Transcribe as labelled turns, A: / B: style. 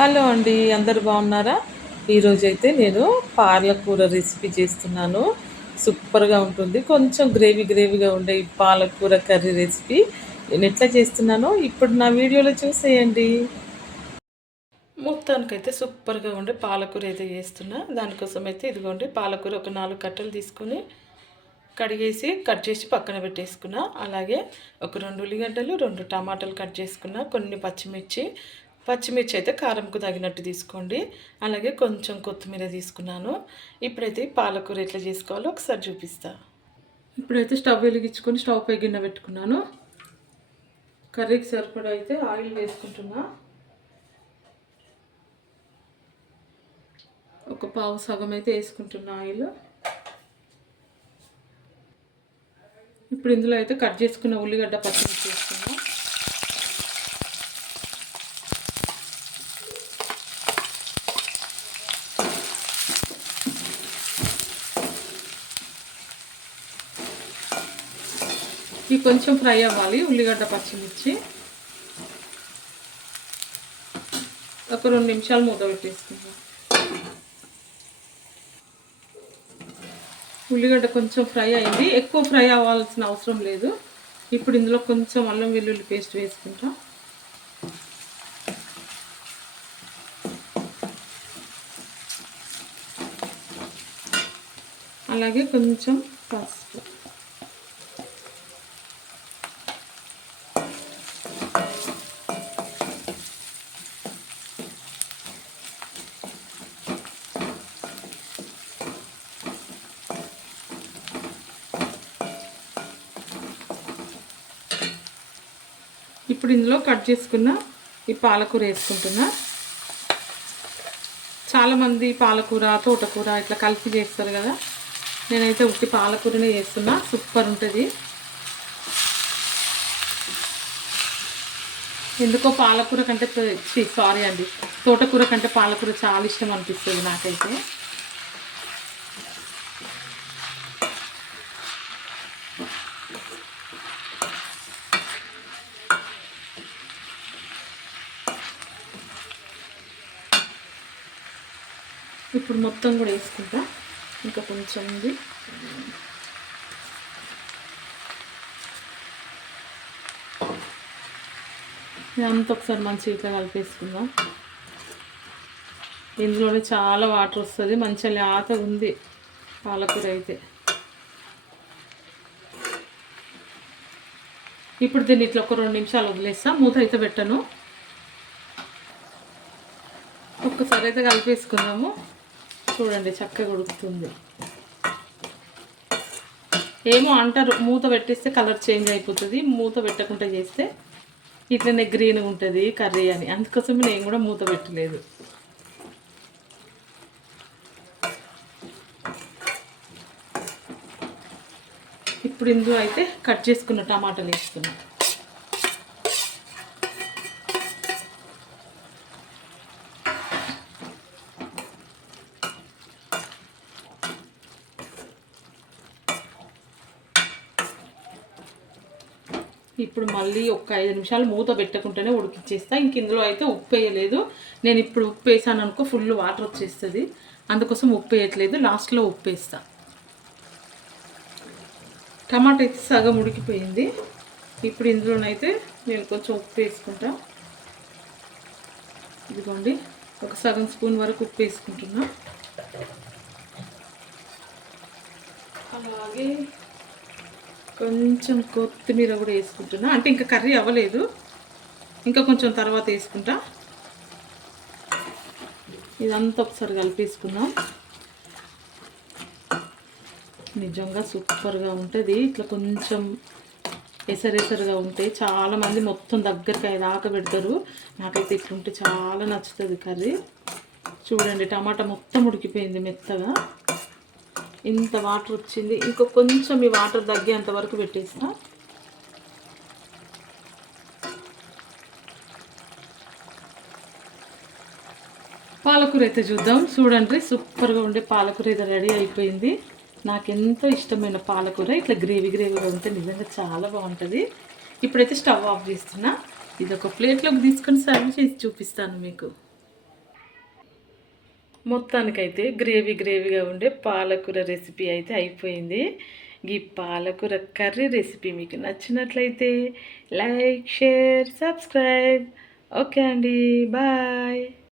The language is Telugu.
A: హలో అండి అందరు బాగున్నారా? ఈరోజు అయితే నేను పాలకూర రెసిపీ చేస్తున్నాను. సూపర్గా ఉంటుంది. కొంచెం గ్రేవీ గ్రేవీగా ఉండే ఈ పాలకూర కర్రీ రెసిపీ నేను ఎట్లా చేస్తున్నానో ఇప్పుడు నా వీడియోలో చూసేయండి. మొత్తానికైతే సూపర్గా ఉండే పాలకూర అయితే చేస్తున్నా. దానికోసం అయితే ఇదిగోండి పాలకూర ఒక నాలుగు కట్టలు తీసుకొని కడిగేసి కట్ చేసి పక్కన పెట్టేసుకున్నా. అలాగే ఒక రెండు ఉల్లిగడ్డలు రెండు టమాటాలు కట్ చేసుకున్నా. కొన్ని పచ్చిమిర్చి పచ్చిమిర్చి అయితే కారంకు తగినట్టు తీసుకోండి. అలాగే కొంచెం కొత్తిమీర తీసుకున్నాను. ఇప్పుడైతే పాలకూర ఎట్లా చేసుకోవాలో ఒకసారి చూపిస్తా. ఇప్పుడైతే స్టవ్ వెలిగించుకొని స్టవ్ పై గిన్నె పెట్టుకున్నాను. కర్రీకి సరిపడా అయితే ఆయిల్ వేసుకుంటున్నా. ఒక పావు సగం అయితే వేసుకుంటున్నా ఆయిల్. ఇప్పుడు ఇందులో అయితే కట్ చేసుకున్న ఉల్లిగడ్డ పచ్చిమిర్చి వేసుకున్నాం. ఇవి కొంచెం ఫ్రై అవ్వాలి ఉల్లిగడ్డ పచ్చిమిర్చి. ఒక రెండు నిమిషాలు మూత పెట్టేసుకుందాం. ఉల్లిగడ్డ కొంచెం ఫ్రై అయింది. ఎక్కువ ఫ్రై అవ్వాల్సిన అవసరం లేదు. ఇప్పుడు ఇందులో కొంచెం అల్లం వెల్లుల్లి పేస్ట్ వేసుకుంటాం. అలాగే కొంచెం పసుపు. ఇప్పుడు ఇందులో కట్ చేసుకున్న ఈ పాలకూర వేసుకుంటున్నా. చాలామంది పాలకూర తోటకూర ఇట్లా కలిపి చేస్తారు కదా. నేనైతే ఉట్టి పాలకూరనే చేస్తున్నా. సూపర్ ఉంటుంది. ఎందుకో పాలకూర కంటే సారీ అండి. తోటకూర కంటే పాలకూర చాలా ఇష్టం అనిపిస్తుంది నాకైతే. ఇప్పుడు మొత్తం కూడా వేసుకుంటా. ఇంకా కొంచెం ఉంది. అంతా ఒకసారి మంచిగా ఇట్లా కలిపేసుకుందాం. ఇందులోనే చాలా వాటర్ వస్తుంది. మంచిగా లేత ఉంది పాలకూర అయితే. ఇప్పుడు దీన్ని ఇట్లా ఒక రెండు నిమిషాలు వదిలేస్తా. మూత అయితే పెట్టను. ఒక్కసారి అయితే కలిపేసుకుందాము. చూడండి చక్కగా ఉడుకుతుంది. ఏమో అంటారు మూత పెట్టేస్తే కలర్ చేంజ్ అయిపోతుంది మూత పెట్టకుండా చేస్తే ఇట్లనే గ్రీన్గా ఉంటుంది కర్రీ అని. అందుకోసమే నేను కూడా మూత పెట్టలేదు. ఇప్పుడు ఇందులో అయితే కట్ చేసుకున్న టమాటాలు వేస్తున్నాను ఇప్పుడు మళ్ళీ ఒక ఐదు నిమిషాలు మూత పెట్టకుండానే ఉడికిచ్చేస్తా. ఇంక ఇందులో అయితే ఉప్పు వేయలేదు. నేను ఇప్పుడు ఉప్పు వేసాను అనుకో ఫుల్ వాటర్ వచ్చేస్తుంది. అందుకోసం ఉప్పు వేయట్లేదు. లాస్ట్లో ఉప్పు వేస్తా. టమాటా అయితే సగం ఉడికిపోయింది. ఇప్పుడు ఇందులోనైతే నేను కొంచెం ఉప్పు వేసుకుంటా. ఇదిగోండి. ఒక సగం స్పూన్ వరకు ఉప్పు వేసుకుంటున్నా. అలాగే కొంచెం కొత్తిమీర కూడా వేసుకుంటున్నా. అంటే ఇంకా కర్రీ అవ్వలేదు. ఇంకా కొంచెం తర్వాత వేసుకుంటా. ఇదంతా ఒకసారి కలిపేసుకుందాం. నిజంగా సూపర్గా ఉంటుంది. ఇట్లా కొంచెం ఎసరెసరుగా ఉంటే చాలామంది మొత్తం దగ్గరికి దాకా పెడతారు. నాకైతే ఇట్లుంటే చాలా నచ్చుతుంది కర్రీ. చూడండి టమాటా మొత్తం ఉడికిపోయింది మెత్తగా. ఇంత వాటర్ వచ్చింది. ఇంకా కొంచెం ఈ వాటర్ తగ్గేంత వరకు పెట్టేసిన. పాలకూర అయితే చూద్దాం. చూడండి సూపర్గా ఉండే పాలకూర అయితే రెడీ అయిపోయింది. నాకు ఎంతో ఇష్టమైన పాలకూర. ఇట్లా గ్రేవీ గ్రేవీగా ఉంటే నిజంగా చాలా బాగుంటుంది. ఇప్పుడైతే స్టవ్ ఆఫ్ చేస్తున్నా. ఇది ఒక ప్లేట్లోకి తీసుకొని సర్వ్ చేసి చూపిస్తాను మీకు. మొత్తానికైతే గ్రేవీ గ్రేవీగా ఉండే పాలకూర రెసిపీ అయితే అయిపోయింది. ఈ పాలకూర కర్రీ రెసిపీ మీకు నచ్చినట్లయితే లైక్ షేర్ సబ్స్క్రైబ్. ఓకే అండి బాయ్.